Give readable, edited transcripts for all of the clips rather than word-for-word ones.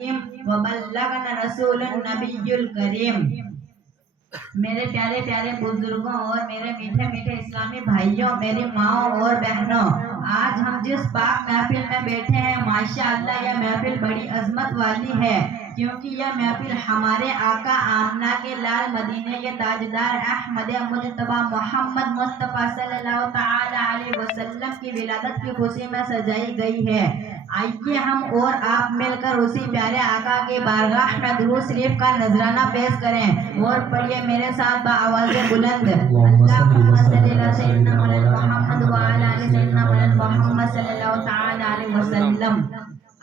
وبلغنا رسول النبی الکریم۔ میرے پیارے پیارے بزرگوں اور میرے میٹھے میٹھے اسلامی بھائیوں، میری ماؤں اور بہنوں، آج ہم جس پاک محفل میں بیٹھے ہیں، ماشاءاللہ یہ محفل بڑی عظمت والی ہے، کیونکہ یہ محفل ہمارے آقا آمنہ کے لال مدینے کے تاجدار احمد مجتبی محمد مصطفیٰ صلی اللہ تعالی علیہ وسلم کی ولادت کی خوشی میں سجائی گئی ہے۔ آئیے ہم اور آپ مل کر اسی پیارے آقا کی بارگاہ میں درود شریف کا نذرانہ پیش کریں اور پڑھیے میرے ساتھ بآواز بلند، اللہم صلی علی سیدنا مولانا محمد وعلی آل سیدنا مولانا محمد صلی اللہ تعالی علیہ وسلم۔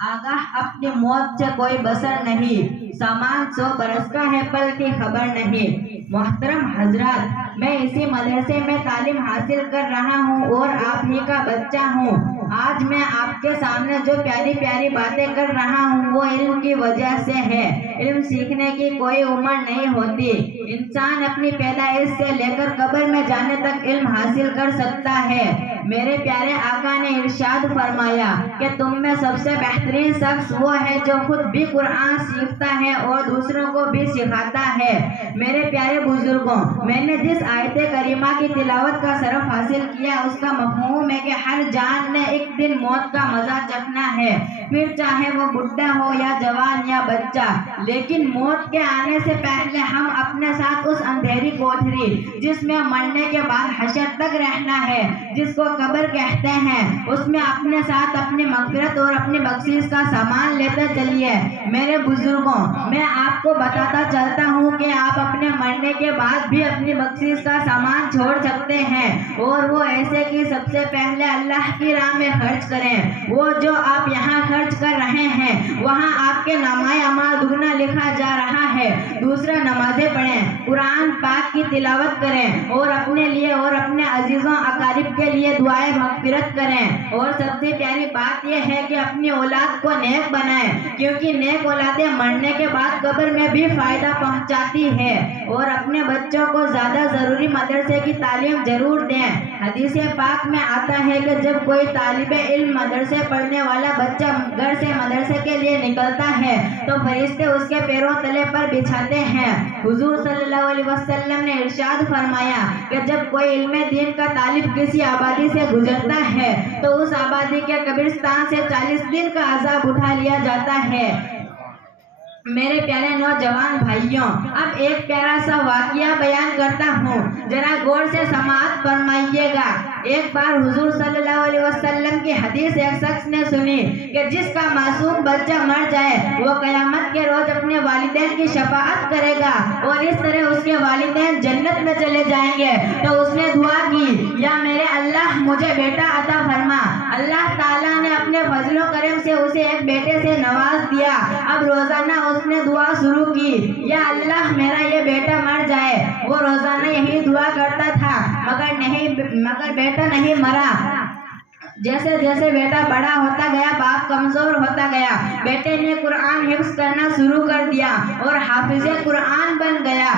آگاہ اپنی موت سے کوئی بصر نہیں، سامان 100 برس کا ہے پل کی خبر نہیں۔ محترم حضرات، میں اسی مدرسے میں تعلیم حاصل کر رہا ہوں اور آپ ہی کا بچہ ہوں۔ آج میں آپ کے سامنے جو پیاری پیاری باتیں کر رہا ہوں وہ علم کی وجہ سے ہے۔ علم سیکھنے کی کوئی عمر نہیں ہوتی، انسان اپنی پیدائش سے لے کر قبر میں جانے تک علم حاصل کر سکتا ہے۔ میرے پیارے آقا نے ارشاد فرمایا کہ تم میں سب سے بہترین شخص وہ ہے جو خود بھی قرآن سیکھتا ہے اور دوسروں کو بھی سکھاتا ہے۔ میرے پیارے بزرگوں، میں نے جس آیت کریمہ کی تلاوت کا شرف حاصل کیا اس کا مفہوم ہے کہ ہر جان نے ایک دن موت کا مزہ چکھنا ہے، پھر چاہے وہ بڈھا ہو یا جوان یا بچہ، لیکن موت کے آنے سے پہلے ہم اپنے ساتھ اس اندھیری کوٹھری جس میں مرنے کے بعد حشر تک رہنا ہے، جس کو قبر کہتے ہیں، اس میں اپنے ساتھ اپنی مغفرت اور اپنی بخشش کا سامان لیتے چلیے۔ میرے بزرگوں، میں آپ کو بتاتا چلتا ہوں کہ آپ اپنے مرنے کے بعد بھی اپنی بخشش کا سامان چھوڑ سکتے ہیں، اور وہ ایسے کہ سب سے پہلے اللہ کی راہ میں خرچ کریں۔ وہ جو آپ یہاں خرچ کر رہے ہیں وہاں آپ کے نامۂ اعمال دگنا لکھا جا رہا ہے۔ دوسرا، نمازیں پڑھیں، قرآن پاک کی تلاوت کریں اور اپنے لیے اور اپنے عزیزوں اقارب کے لیے دعائیں مغفرت کریں، اور سب سے پیاری بات یہ ہے کہ اپنی اولاد کو نیک بنائیں، کیونکہ نیک اولادیں مرنے کے بعد قبر میں بھی فائدہ پہنچاتی ہے۔ اور اپنے بچوں کو زیادہ ضروری مدرسے کی تعلیم ضرور دیں۔ حدیث پاک میں آتا ہے کہ جب کوئی طالب علم مدرسے پڑھنے والا بچہ گھر سے مدرسے کے لیے نکلتا ہے تو فرشتے اس کے پیروں تلے پر بچھاتے ہیں۔ حضور صلی اللہ علیہ وسلم نے ارشاد فرمایا کہ جب کوئی علم دین کا طالب کسی آبادی سے گزرتا ہے تو اس آبادی کے قبرستان سے 40 دن کا عذاب اٹھا لیا جاتا ہے۔ میرے پیارے نوجوان بھائیوں، اب ایک پیارا سا واقعہ بیان کرتا ہوں، ذرا غور سے سماعت فرمائیے گا۔ ایک بار حضور صلی اللہ علیہ وسلم کی حدیث ایک شخص نے سنی کہ جس کا معصوم بچہ مر جائے وہ قیامت کے روز اپنے والدین کی شفاعت کرے گا اور اس طرح اس کے والدین جنت میں چلے جائیں گے۔ تو اس نے دعا کی، یا میرے اللہ مجھے بیٹا عطا فرما۔ اللہ تعالیٰ نے اپنے فضل و کرم سے اسے ایک بیٹے سے نواز دیا۔ اب روزانہ اس نے دعا شروع کی، یا اللہ میرا یہ بیٹا مر جائے۔ وہ روزانہ یہی دعا کرتا تھا مگر بیٹا نہیں مرا۔ جیسے جیسے بیٹا بڑا ہوتا گیا باپ کمزور ہوتا گیا۔ بیٹے نے قرآن حفظ کرنا شروع کر دیا اور حافظ قرآن بن گیا۔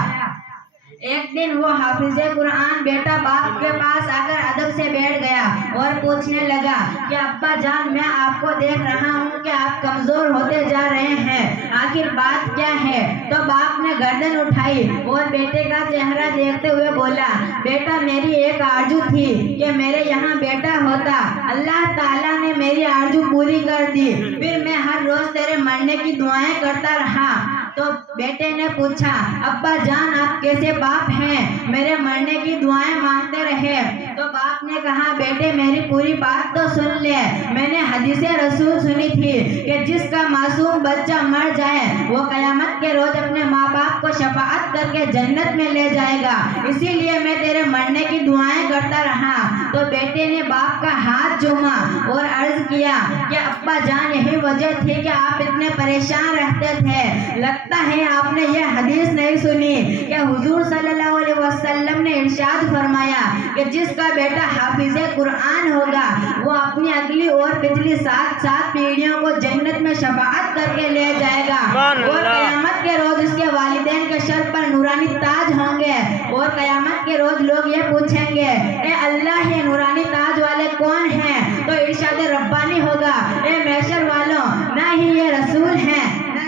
ایک دن وہ حافظ قرآن بیٹا باپ کے پاس آ کر ادب سے بیٹھ گیا اور پوچھنے لگا کہ ابا جان، میں آپ کو دیکھ رہا ہوں کہ آپ کمزور ہوتے جا رہے ہیں، آخر بات کیا ہے؟ تو باپ نے گردن اٹھائی اور بیٹے کا چہرہ دیکھتے ہوئے بولا، بیٹا میری ایک آرزو تھی کہ میرے یہاں بیٹا ہوتا، اللہ تعالیٰ نے میری آرزو پوری کر دی، پھر میں ہر روز تیرے مرنے کی دعائیں کرتا رہا۔ تو بیٹے نے پوچھا، ابا جان آپ کیسے باپ ہیں، میرے مرنے کی دعائیں مانگتے رہے؟ تو باپ نے کہا، بیٹے میری پوری بات تو سن لے، میں نے حدیث رسول سنی تھی کہ جس کا معصوم بچہ مر جائے وہ قیامت کے روز اپنے ماں باپ کو شفاعت کر کے جنت میں لے جائے گا، اسی لیے میں تیرے مرنے کی دعائیں کرتا رہا۔ تو بیٹے نے باپ کا ہاتھ چوما اور عرض کیا کہ ابا جان یہی وجہ تھی کہ آپ اتنے پریشان رہتے تھے، لگتا ہے آپ نے یہ حدیث نہیں سنی کہ حضور صلی اللہ علیہ وسلم نے ارشاد فرمایا کہ جس کا بیٹا حافظ قرآن ہوگا وہ اپنی اگلی اور پچھلی 7 پیڑھیوں کو جنت میں شفاعت کر کے لے جائے گا، اور قیامت کے روز اس کے والدین کے سر پر نورانی تاج ہوں گے، اور قیامت کے روز لوگ یہ پوچھیں گے، اے اللہ یہ نورانی تاج والے کون ہیں؟ تو ارشاد ربانی ہوگا، اے محشر والوں، نہ ہی یہ رسول ہیں نہ